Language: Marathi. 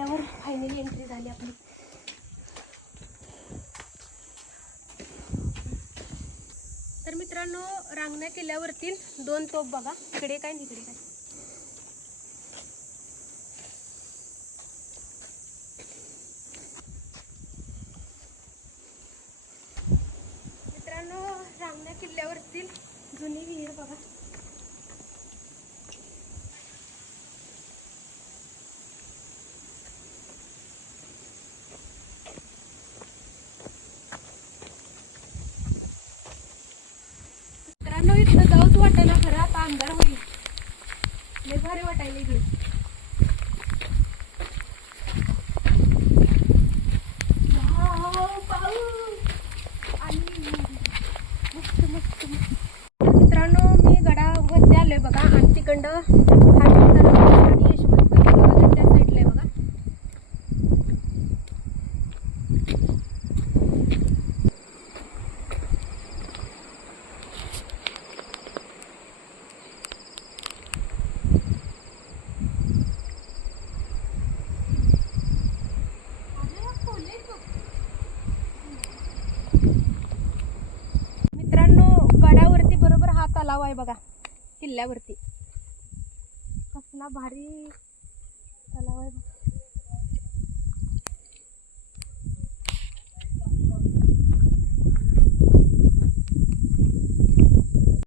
किल्ल्यावर फायनली एंट्री झाली आपली. तर मित्रांनो, रांगण्या किल्ल्यावरतील 2 तोफ बघा, इकडे काय आणि इकडे काय. मित्रांनो, रांगण्या किल्ल्यावरतील जुनी विहीर बघा. मित्रांनो, इथं जाऊच वाटायला, खरं आता अंधार होईल. लय भारी वाटायला इकडे. मित्रांनो, मी गडावरती आलोय बघा आणि तिकडं आणि यशवंत त्या साईडला आहे बघा. गडावरती बरोबर हा तलाव आहे बघा, किल्ल्यावरती कसला भारी तलाव आहे बघा.